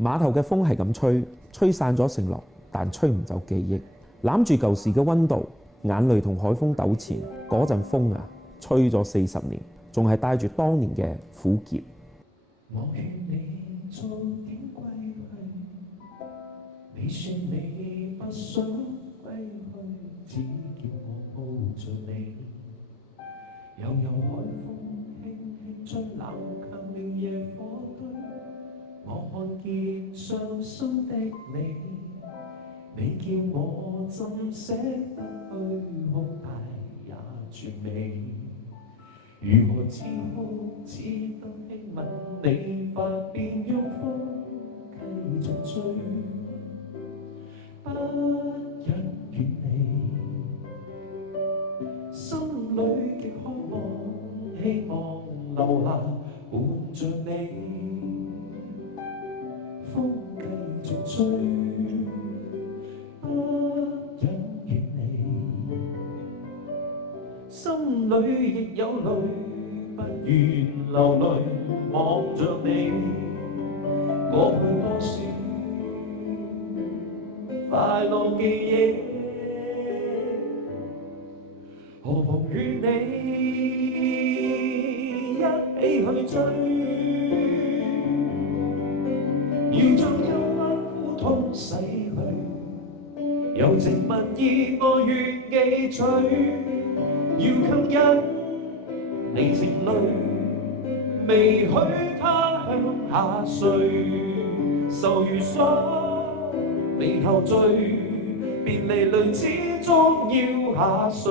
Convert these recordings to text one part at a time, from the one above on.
碼頭嘅風係咁吹，吹散咗承諾，但吹唔走記憶。攬住舊時嘅溫度，眼淚同海風糾纏。嗰陣風啊，吹咗40年，仲係帶住當年嘅苦澀。我勸你早點歸去，你說你不想歸去，只叫我抱着你。悠悠海風輕輕吹，冷卻了夜火堆。我看見傷心的你，你叫我怎捨得去哭，但也絕美。如何只好只得輕吻你髮邊，讓風繼續吹，不忍遠離。心裏極渴望，希望留下伴着你，風繼續吹，不忍遠離。心裏亦有淚，不願流淚望着你。過去多少快樂記憶，何妨與你一起去追，要將憂鬱苦痛洗去，柔情蜜意我願記取。要強忍你情淚，未許他向下垂，愁如鎖眉頭聚，別離淚始終要下垂。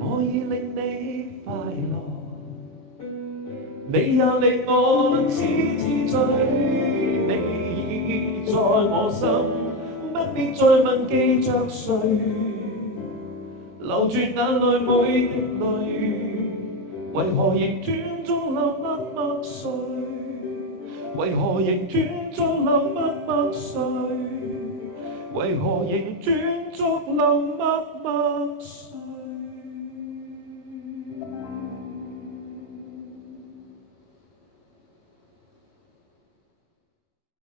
我已令你快樂，你也令我痴痴醉。你已在我心，不必再問記着誰，留住眼內每滴淚，為何仍斷續流默默垂？為何仍斷續流默默垂？為何仍斷續流默默垂？